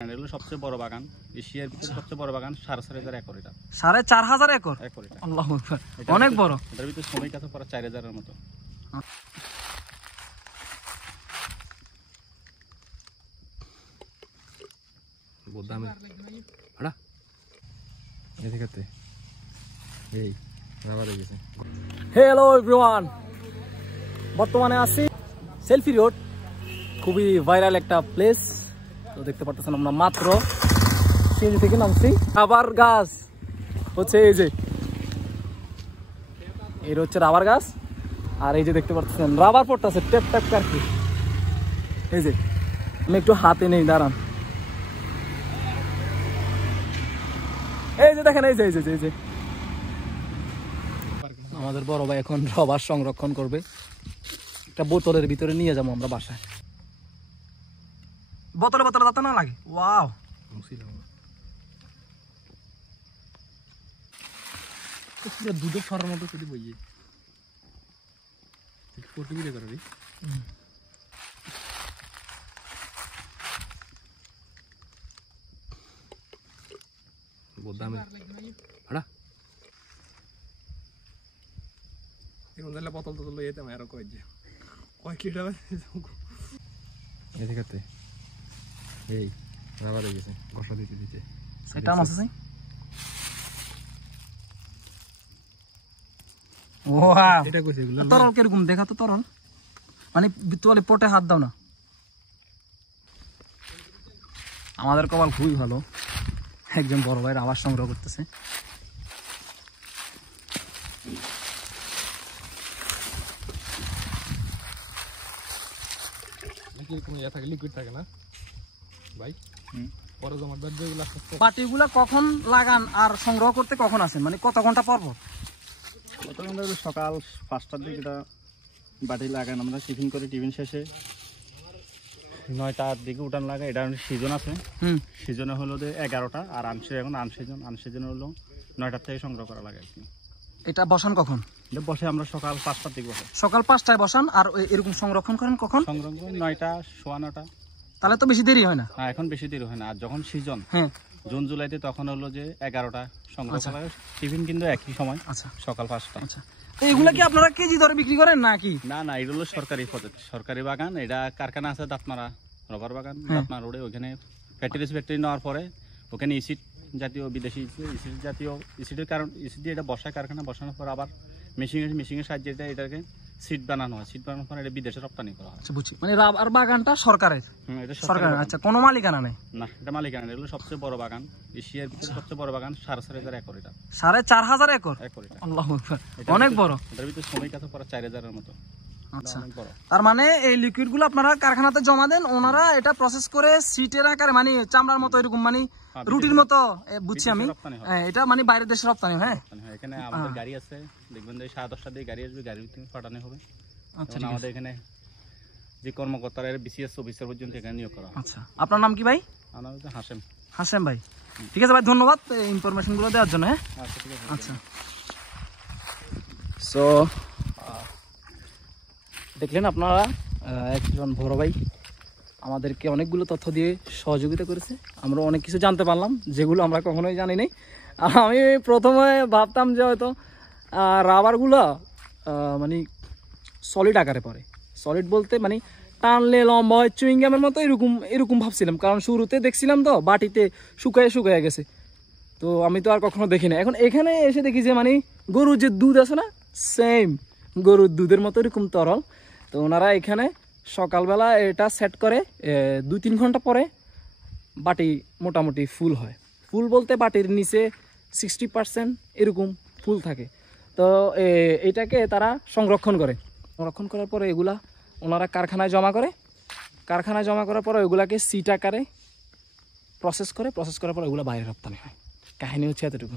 এগুলো সবচেয়ে বড় বাগান, এশিয়ার ভিতরে সবচেয়ে বড় বাগান, 4,500 একর এটা। 4,500 একর? আল্লাহু আকবার, অনেক বড়। এটার ভিতরে শ্রমিক আছে প্রায় 4,000-এর মতো। হ্যালো এভরিওয়ান, বর্তমানে আছি সেলফি রোড, খুবই ভাইরাল একটা প্লেস। তো দেখতে পাচ্ছেন আমরা মাত্র সিঁড়ি থেকে নামছি। রাবার গাছ হচ্ছে এই যে, এর হচ্ছে রাবার গাছ। আর এই যে দেখতে পাচ্ছেন রাবার পড়তেছে ট্যাপ ট্যাপ কারকি। এই যে আমি একটু হাতে নেই, দাঁড়ান। এই যে দেখেন, এই যে এই যে এই যে আমাদের বড় ভাই এখন রাবার সংরক্ষণ করবে। একটা বোতলের ভিতরে নিয়ে যাবো আমরা বাসায়। বোতলে বোতলে যাতে না লাগে। ওয়াও, দুধের ফরার মতো যদি বইয়ে বোতল টোতল যেতাম আরো কয়েক লিটার এদিকে এই রাবার হয়ে গেছে, কষা দিতে দিতে সেটা আছে। ওয়াও, এটা কইছে এগুলো তরল কিরকম দেখা তো, তরল মানে তোলে পটে হাত দাও না। আমাদের কপাল খুবই ভালো, একজন বড় ভাইয়ের আবার সংগ্রহ করতেছে। লিকুইড থাকে না ভাই, পরে জমাট পাটিগুলা কখন লাগান আর সংগ্রহ করতে কখন আসেন, মানে কত ঘন্টা পর পর? সকাল 5টার দিকে এটা বাটি লাগান আমরা, টিফিন করে, টিফিন শেষে 9টার দিকে উঠান লাগাই। এটা সিজন আছে, সিজনে হলো যে 11টা, আর এখন আনসিজনে হলো 9টার থেকে সংগ্রহ করা লাগে আর কি। এটা বসান কখন? বসে আমরা সকাল 5টার দিকে বসে। সকাল 5টায় বসান, আর এরকম সংরক্ষণ করেন কখন? সংরক্ষণ 9টা, সোয়া 9টা। তাহলে তো বেশি দেরি হয় না? হ্যাঁ, এখন বেশি দেরি হয় না। আর যখন সিজন, হ্যাঁ, জুন জুলাইতে, তখন হলো যে 11টা সংগ্রহ করা লাগে। টিফিন কিন্তু একই সময়, সকাল 5টা। আচ্ছা, এইগুলা কি আপনারা কেজি দরে বিক্রি করেন নাকি? না না, এটা হলো সরকারি বাগান। এটা কারখানা আছে দাঁতমারা রবার বাগান, দাঁতমারা রোডে। ওখানে ফ্যাক্টরি নেওয়ার পরে ওখানে ইসিড জাতীয়, বিদেশি ইসিড জাতীয়, ইসিডের কারণ ইসিড দিয়ে এটা বসায় কারখানা। বসানোর পর আবার মেশিনের সাহায্যে এটাকে সিড বানানো হয়। সিড বানানোর পরে এটা বিদেশে রপ্তানি করা হয়। আচ্ছা, বুঝছি। মানে রাবার বাগানটা সরকারের? এটা সরকারের। আচ্ছা, কোনো মালিকানা নেই? না, এটা মালিকানা। এগুলো সবচেয়ে বড় বাগান, এশিয়ার ভিতরে সবচেয়ে বড় বাগান, 4,500 একর এটা। 4,500 একর? আল্লাহু আকবার, অনেক বড়। এটার ভিতরে শ্রমিক আছে প্রায় 4,000-এর মতো। আচ্ছা, তার মানে এই লিকুইড গুলো আপনারা কারখানাতে জমা দেন, ওনারা এটা প্রসেস করে সিটের আকারে, মানে চামড়ার মতো এরকম, মানে রুটির মতো, বুঝছি আমি। এটা মানে বাইরের দেশে রপ্তানি হয়। এখানে আমাদের গাড়ি আছে, দেখবেন যে 10:30 দিয়ে গাড়ি আসবে, গাড়ির ভিতরে পাঠানো হবে। আচ্ছা, আমাদের এখানে যে কর্মকর্তারা বিসিএস অফিসার পর্যন্ত এখানে নিয়োগ করা। আচ্ছা, আপনার নাম কি ভাই? আমার নাম হচ্ছে হাশেম। হাশেম ভাই, ঠিক আছে ভাই, ধন্যবাদ ইনফরমেশন গুলো দেওয়ার জন্য। হ্যাঁ, আচ্ছা, ঠিক আছে। আচ্ছা, সো দেখলেন আপনারা, একজন বড় ভাই আমাদেরকে অনেকগুলো তথ্য দিয়ে সহযোগিতা করেছে। আমরা অনেক কিছু জানতে পারলাম, যেগুলো আমরা কখনোই জানি নাই। আমি প্রথমে ভাবতাম যে হয়তো রাবারগুলো মানে সলিড আকারে পড়ে। সলিড বলতে মানে টানলে লম্বা হয়, চুইংগামের মতো, এরকম ভাবছিলাম। কারণ শুরুতে দেখছিলাম তো বাটিতে শুকায় গেছে, তো আমি তো আর কখনো দেখি না। এখন এখানে এসে দেখি যে মানে গরুর যে দুধ আছে না, সেম গরুর দুধের মতো এরকম তরল। তো ওনারা এখানে সকালবেলা এটা সেট করে, 2-3 ঘন্টা পরে বাটি মোটামুটি ফুল হয়। ফুল বলতে বাটির নিচে 60% এরকম ফুল থাকে। তো এটাকে তারা সংরক্ষণ করার পরে এগুলা ওনারা কারখানায় জমা করে। কারখানায় জমা করার পরে ওইগুলাকে সিট আকারে প্রসেস করার পরে ওগুলো বাইরে রপ্তানি হয়। কাহিনী হচ্ছে এতটুকু।